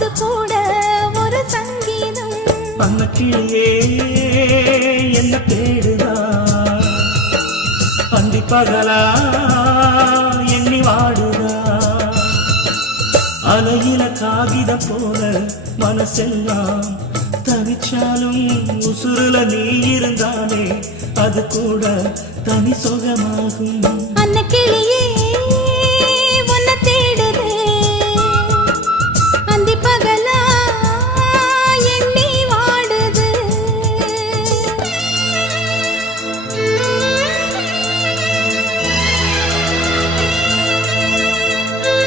அது கூட ஒரு சங்கீதம். அந்த கிளியே என்ன தேடுதா, அந்தி பகலா எண்ணி வாடுதா. அலையில காகித போல மனசெல்லாம் தவிச்சாலும் உசுருல நீ இருந்தாலே அது கூட தனி சுகமாகும். அந்த கிளியே